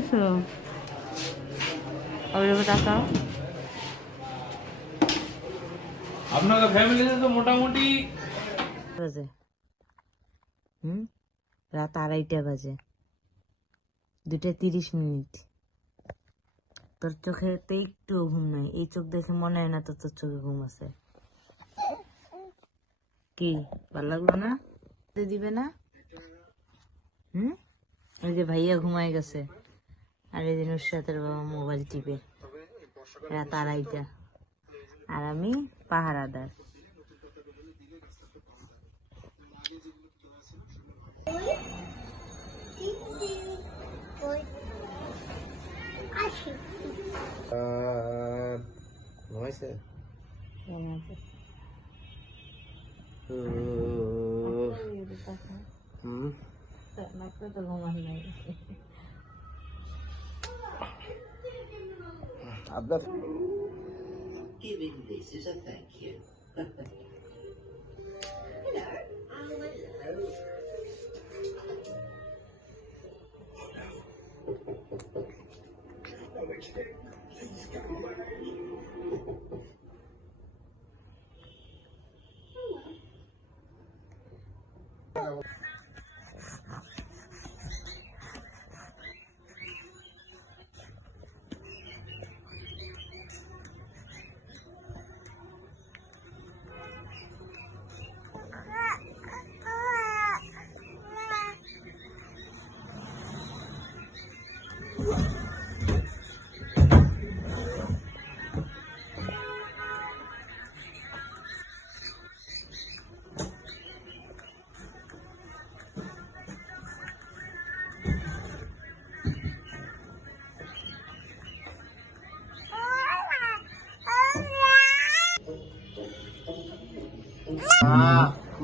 করতেছো? ওইরকম তাকাও। আপনাদের ফ্যামিলিতে তো মোটামুটি বাজে রাত 2:30 বাজে, 2:30। তোর চোখেতে একটু ঘুম নাই, এই চোখ দেখে মনে হয় না তোর চোখে ঘুম আছে। কি ভালো লাগলো না? দিবে না? ওই যে ভাইয়া ঘুমাই গেছে, আর এই দিন নুসরাতের বাবা মোবাইল টিপে রাত 2:30, আর আমি পাহারাদার। ঘুমাইছে? Abbas Giving this is a thank you.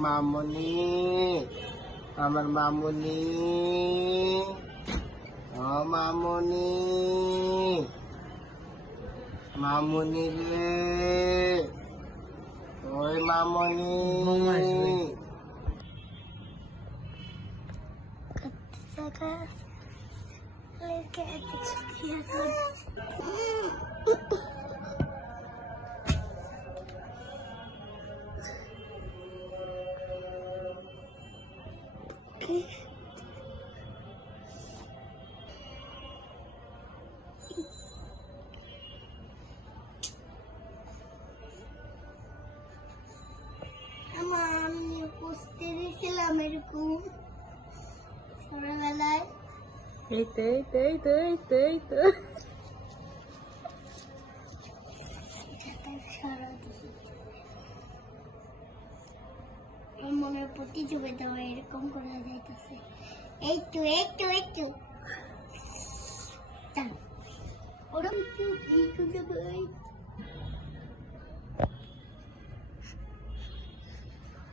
মামুনি, আমার মামুনি, ও মামুনি, মামুনি রে, ওই মামুনি। আমি পুষতে দিয়েছিলাম এরকম ছোটবেলায়। এই তো মনের প্রতি চুপে দেওয়া এরকম করা যাইতেছে। একটু ওরকম খুঁজে পাই।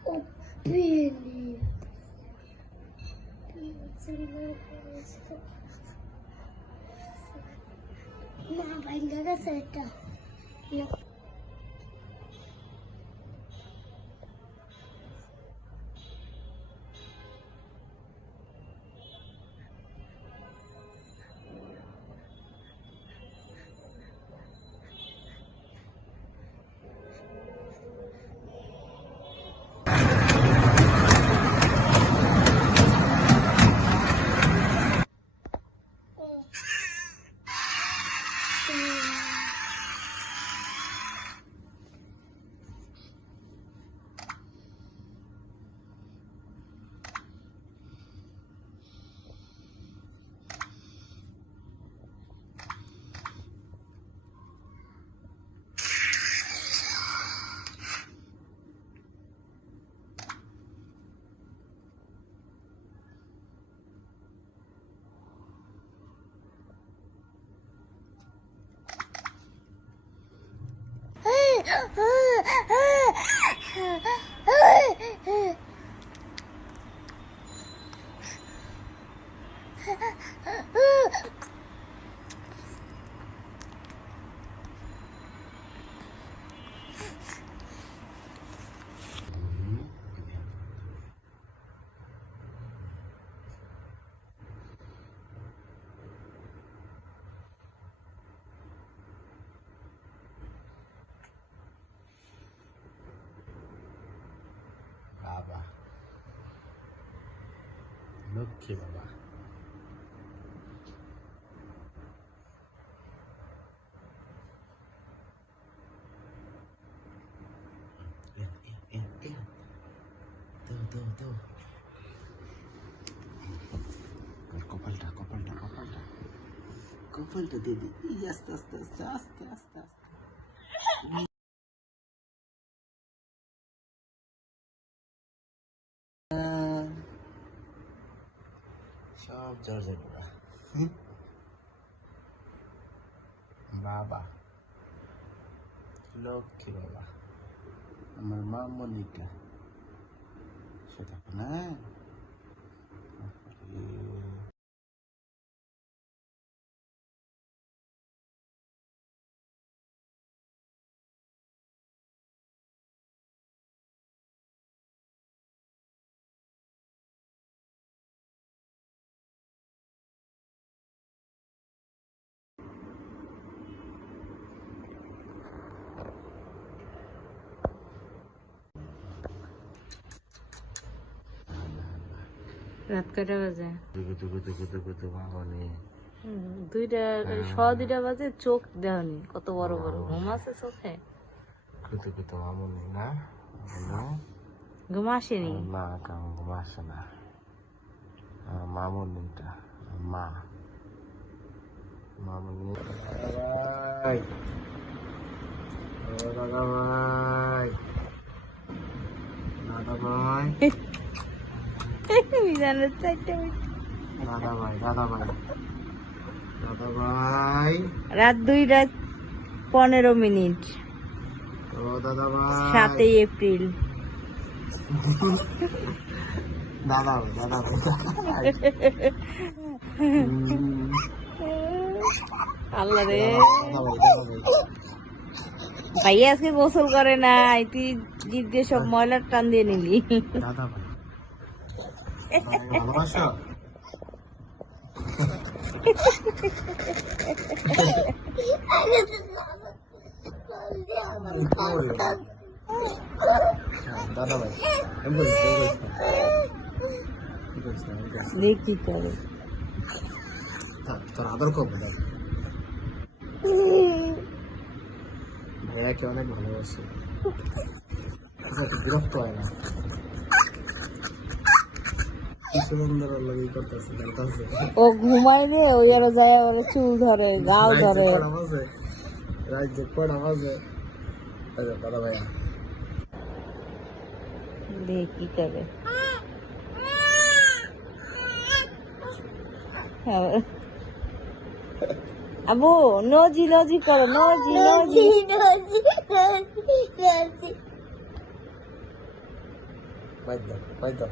ও পেলি মা ভাঙ্গা গেছে এটা। লক্ষ্মী বাবা। কপালটা কপালটা কপালটা কপালটা দিদি, আস্তে আস্তে আস্তে আস্তে আস্তে আস্তে। সব জর্জর বাবা, লক্ষ্মী বাবা, আমার মা মনিকা সে দেখো না। রাত কয়টা বাজে? মামনি দুইটা, 2:30 বাজে। চোখ দেওনি কত বড় বড়, ঘুম আছে চোখে? কুতু কুতু মামনি না, ঘুম আসেনি? না কাম ঘুম আসে না। মামনিটা মা, মামনি ভাই, দাদা ভাই, দাদা ভাই, মিজানের চারটে দাদা ভাই, দাদা ভাই, দাদা ভাই, রাত 2:15। ও দাদা ভাই, 7 এপ্রিল। দাদা ভাই, দাদা ভাই, আল্লাহ রে, দাদা ভাই, দাদা ভাই, ভাইয়া আজকে গোসল করে নাই, তুই জিভ দিয়ে সব ময়লার টান দিয়ে নিলি। দাদা ভাই, ভালোবাসো? দাদা ভাই, দেখি করে তোর আদর করবো দাদা। ভাইয়াকে অনেক ভালোবাসি, বিরক্ত হয় না। ও ঘুমাই রে, ওই আরো যায় আবার চুল ধরে, গাল ধরে। দাদা ভাইয়া দেখি করে আবু, নজি নজি করো, নজি নজি। বাইদ দাও, বাইদ দাও।